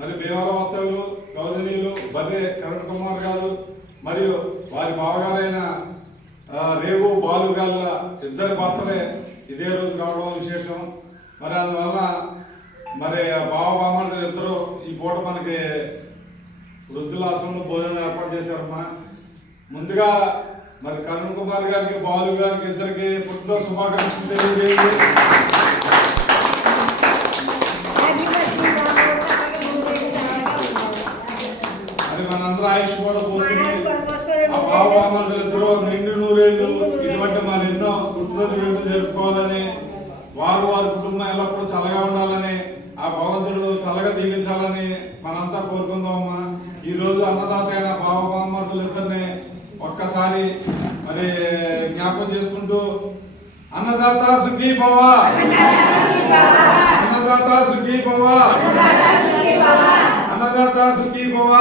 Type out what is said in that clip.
మరి భీమవరం వాస్తవులు గౌరవనీయులు బర్రె కరుణ్ కుమార్ గారు మరియు వారి బావగారైన రేవు బాలుగాళ్ళ ఇద్దరి భర్తలే ఇదే రోజు కావడం విశేషం. మరి అందువల్ల మరి బావబామర్దులు ఇద్దరు ఈ పూట మనకి వృద్ధుల ఆశ్రమంలో భోజనం ఏర్పాటు చేశారమ్మా. ముందుగా మరి కరుణ్ కుమార్ గారికి బాలు గారికి ఇద్దరికి పుట్టినరోజు శుభాకాంక్షలు తెలియజేయండి. మరి మనందరూ ఆయుష్ కూడా పోసుకుని ఆ బావబామర్దులు ఇద్దరు నిండు నూరేళ్ళు ఇటువంటి మరి ఎన్నో పుట్టినరోజు వేడుకలు జరుపుకోవాలని, వారు వారి కుటుంబం ఎల్లప్పుడూ చల్లగా ఉండాలని, ఆ భగవంతుడు చల్లగా దీవించాలని మనంతా కోరుకుందామమ్మా. ఈ రోజు అన్నదాత అయిన బావబామర్దులు ఇద్దరిని ఒక్కసారి మరి జ్ఞాపకం చేసుకుంటూ అన్నదాత సుఖీ భవ, అన్నదాత సుఖీ భవ, అన్నదాత సుఖీ భవ.